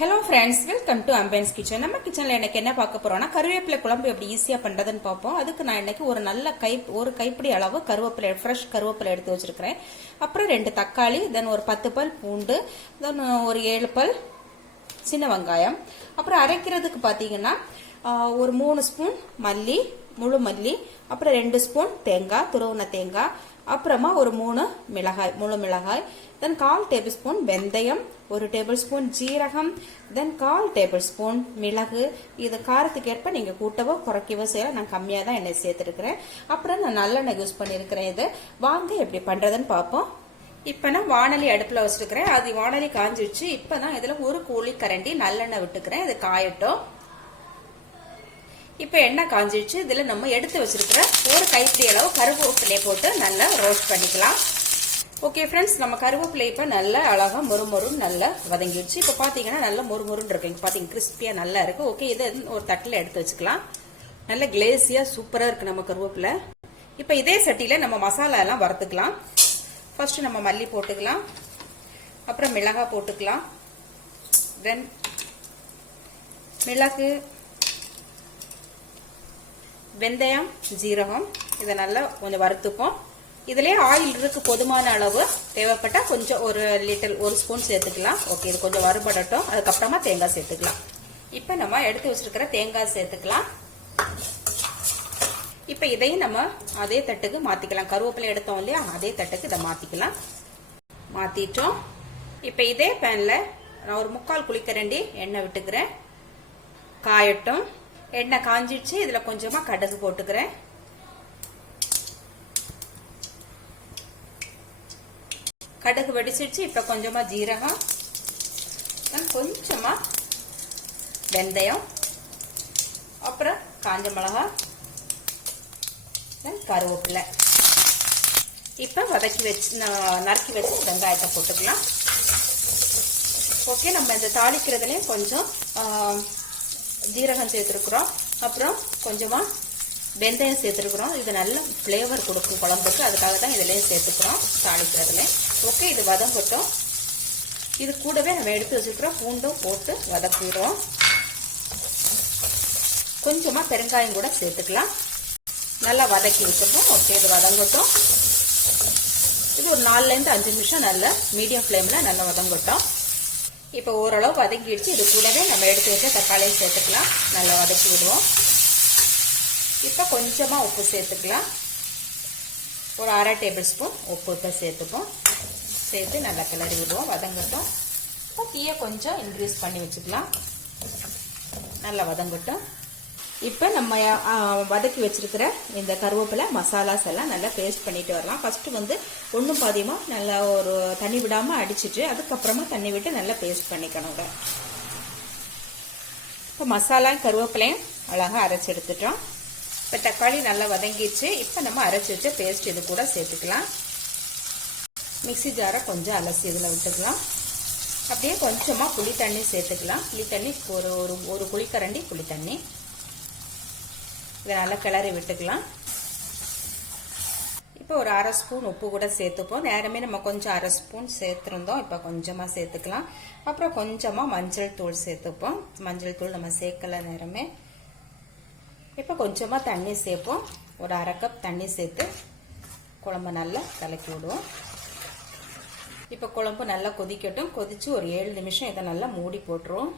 Hello friends, welcome to அம்பேன்ஸ் kitchen. நம்ம கிச்சன்ல எனக்கு என்ன பார்க்க போறோம்னா கருவேப்பிலை குழம்பு எப்படி ஈஸியா பண்றதுன்னு பார்ப்போம். அதுக்கு நான் இன்னைக்கு ஒரு நல்ல ஒரு கைப்பிடி அளவு கருவேப்பிலை, ஃப்ரெஷ் கருவேப்பிலை எடுத்து வச்சிருக்கிறேன். அப்புறம் 2 தக்காளி, தென் ஒரு 10 பல் பூண்டு, தென் ஒரு 7 பல் சின்ன வெங்காயம். அப்புறம் அரைக்கிறதுக்கு பாத்தீங்கன்னா ஒரு 3 ஸ்பூன் மல்லி, முழு மல்லி, அப்புறம் 2 ஸ்பூன் தேங்காய், துருவன தேங்காய், அப்புறமா ஒரு 3 மிளகாய், முழு மிளகாய், தென் 1/4 டேபிள் ஸ்பூன் வெந்தயம், 1 டேபிள் ஸ்பூன் ஜீரகம், தென் 1/4 டேபிள் ஸ்பூன் மிளகு. இது காரத்துக்கு ஏற்ப நீங்க கூட்டவோ குறைக்கவோ செய்யலாம். நான் கம்மியா தான் எண்ணெய் சேர்த்துருக்கிறேன். அப்புறம் நான் நல்லெண்ணெய் யூஸ் பண்ணிருக்கிறேன். இது வாங்க எப்படி பண்றதுன்னு பார்ப்போம். இப்ப நான் வானலி அடுப்புல வச்சிருக்கிறேன். அது வானலி காஞ்சிடுச்சு. இப்ப நான் இதுல ஒரு கோழி கரண்டி நல்லெண்ணெய் விட்டுக்கிறேன். இது காயட்டும். இப்ப எண்ணெய் காஞ்சிடுச்சு. இதுல நம்ம எடுத்து வச்சிருக்கிற ஒரு கைப்பிடி அளவு கருவேப்பிலையை போட்டு நல்லா ரோஸ்ட் பண்ணிக்கலாம். ஓகே ஃப்ரெண்ட்ஸ், நம்ம கருவேப்பிலை இப்ப நல்லா அழகா மொறுமொறுன்னு நல்லா வதங்கிடுச்சு. இப்ப பாத்தீங்கன்னா நல்லா மொறுமொறுன்னு இருக்கு. பாத்தீங்க கிறிஸ்பியா நல்லா இருக்கு. ஓகே, இதை ஒரு தட்டுல எடுத்து வச்சுக்கலாம். நல்ல கிளேசியா சூப்பரா இருக்கு நம்ம கருவேப்பிலை. இப்ப இதே சட்டியில நம்ம மசாலா எல்லாம் வறுத்துக்கலாம். ஃபர்ஸ்ட் நம்ம மல்லி போட்டுக்கலாம், அப்புறம் மிளகாய் போட்டுக்கலாம், தென் மிளகு, வெந்தயம், ஜீரகம், இதை நல்லா கொஞ்சம் வறுத்துப்போம். இதுலயே ஆயில் இருக்கு, போதுமான அளவு. தேவைப்பட்டா கொஞ்சம் ஒரு ஸ்பூன் சேர்த்துக்கலாம். ஓகே, இது கொஞ்சம் வறுபடட்டும். அதுக்கப்புறமா தேங்காய் சேர்த்துக்கலாம். இப்ப நம்ம எடுத்து வச்சிருக்கிற தேங்காய் சேர்த்துக்கலாம். இப்ப இதையும் நம்ம அதே தட்டுக்கு மாத்திக்கலாம். கருவேப்பிலை எடுத்தோம் இல்லையா, அதே தட்டுக்கு இதை மாத்திக்கலாம். மாத்திட்டோம். இப்ப இதே பேன்ல நான் ஒரு 3/4 குழிக்கரண்டி எண்ணெய் விட்டுக்கிறேன். காயட்டும். எண்ணெய் காஞ்சிடுச்சு. இதுல கொஞ்சமா கடுகு போட்டுக்கிறேன். கடுகு வெடிச்சிடுச்சு. இப்ப கொஞ்சமா ஜீரகம், கொஞ்சமா வெந்தயம், அப்புறம் காஞ்ச மிளகாய், கருவேப்பிலை. இப்ப நறுக்கி வச்சு வெங்காயத்தை போட்டுக்கலாம். ஓகே, நம்ம இந்த தாளிக்கிறதுலயும் கொஞ்சம் ஜீரகம் சேர்த்துருக்குறோம், அப்புறம் கொஞ்சமா வெந்தயம் சேர்த்துருக்குறோம். இது நல்ல ஃபிளேவர் கொடுக்கும் குழம்புக்கு. அதுக்காக தான் இதுலயும் சேர்த்துக்கிறோம் தாளிக்கிறதுல. ஓகே, இது வதங்கட்டும். இது கூடவே நம்ம எடுத்து வச்சிருக்கிறோம் பூண்டும் போட்டு வதக்குறோம். கொஞ்சமா பெருங்காயம் கூட சேர்த்துக்கலாம். நல்லா வதக்கி விட்டுருவோம். ஓகே, இது வதங்கட்டும். இது ஒரு 4ல இருந்து 5 நிமிஷம் நல்ல மீடியம் ஃபிளேம்ல நல்லா வதங்கட்டும். இப்ப ஓரளவு வதங்கிடுச்சு. இது கூடவே நம்ம எடுத்து வச்ச தக்காளியை சேர்த்துக்கலாம். நல்லா வதக்கி விடுவோம். இப்ப கொஞ்சமா உப்பு சேர்த்துக்கலாம். ஒரு 1/2 டேபிள் ஸ்பூன் உப்பு இப்ப சேர்த்துப்போம். சேர்த்து நல்லா கிளறி விடுவோம். வதங்கட்டும். தீயை கொஞ்சம் இன்க்ரீஸ் பண்ணி வச்சுக்கலாம். நல்லா வதங்கட்டும். இப்ப நம்ம வதக்கி வச்சிருக்கிற இந்த கருவேப்பிலை மசாலாஸ் எல்லாம் நல்லா பேஸ்ட் பண்ணிட்டு வரலாம். ஃபர்ஸ்ட் ஒன்னும் பாதியமா நல்லா ஒரு தண்ணி விடாம அடிச்சிட்டு அதுக்கப்புறமா தண்ணி விட்டு நல்லா பேஸ்ட் பண்ணிக்கணும். இப்ப மசாலா கருவேப்பிலையும் அழகா அரைச்சு எடுத்துட்டோம். இப்ப தக்காளி நல்லா வதங்கிடுச்சு. இப்ப நம்ம அரைச்சு வச்ச பேஸ்ட் இது கூட சேர்த்துக்கலாம். மிக்சி ஜாரை கொஞ்சம் அலசி இதுல விட்டுக்கலாம். அப்படியே கொஞ்சமா புளி தண்ணி சேர்த்துக்கலாம். புளி தண்ணி ஒரு குழிக்கரண்டி புளி தண்ணி. இதை நல்லா கிளறி விட்டுக்கலாம். இப்போ ஒரு 1/2 ஸ்பூன் உப்பு கூட சேர்த்துப்போம். நேரமே நம்ம கொஞ்சம் 1/2 ஸ்பூன் சேர்த்துருந்தோம். இப்போ கொஞ்சமா சேர்த்துக்கலாம். அப்புறம் கொஞ்சமா மஞ்சள் தூள் சேர்த்துப்போம். மஞ்சள் தூள் நம்ம சேர்க்கல நேரமே. இப்போ கொஞ்சமா தண்ணி சேர்ப்போம். ஒரு 1/2 கப் தண்ணி சேர்த்து குழம்பு நல்லா கலக்கி விடுவோம். இப்போ குழம்பு நல்லா கொதிக்கட்டும். கொதிச்சு ஒரு 7 நிமிஷம் இதை நல்லா மூடி போட்டுருவோம்.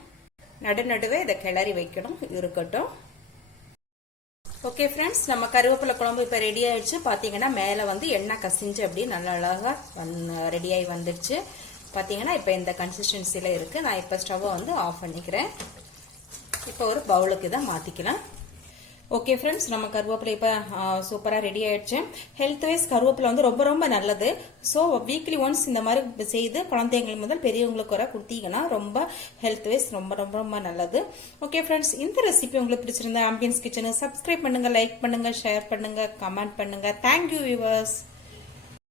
நடுவே இதை கிளறி வைக்கணும். இருக்கட்டும். ஓகே ஃப்ரெண்ட்ஸ், நம்ம கருவேப்பிலை குழம்பு இப்ப ரெடி ஆயிடுச்சு. பாத்தீங்கன்னா மேல எண்ணெய் கசிஞ்சு அப்படி நல்லா அழகா ரெடி ஆகி வந்துடுச்சு. பாத்தீங்கன்னா இப்ப இந்த கன்சிஸ்டன்சில இருக்கு. நான் இப்ப ஸ்டவ் ஆஃப் பண்ணிக்கிறேன். இப்ப ஒரு பவுலுக்கு தான் மாத்திக்கலாம். ஓகே ஃப்ரெண்ட்ஸ், நம்ம கருவேப்பிலை இப்ப சூப்பரா ரெடி ஆயிடுச்சு. ஹெல்த் வைஸ் கருவேப்பிலை ரொம்ப ரொம்ப நல்லது. ஸோ வீக்லி ஒன்ஸ் இந்த மாதிரி செய்து குழந்தைங்களுக்கு முதல் பெரியவங்களுக்கு வர கொடுத்தீங்கன்னா ரொம்ப ஹெல்த் வைஸ் ரொம்ப ரொம்ப ரொம்ப நல்லது. ஓகே ஃப்ரெண்ட்ஸ், இந்த ரெசிபி உங்களுக்கு பிடிச்சிருந்தா ஆம்பியன்ஸ் கிச்சனை சப்ஸ்கிரைப் பண்ணுங்க, லைக் பண்ணுங்க, ஷேர் பண்ணுங்க, கமெண்ட் பண்ணுங்க. Thank you viewers.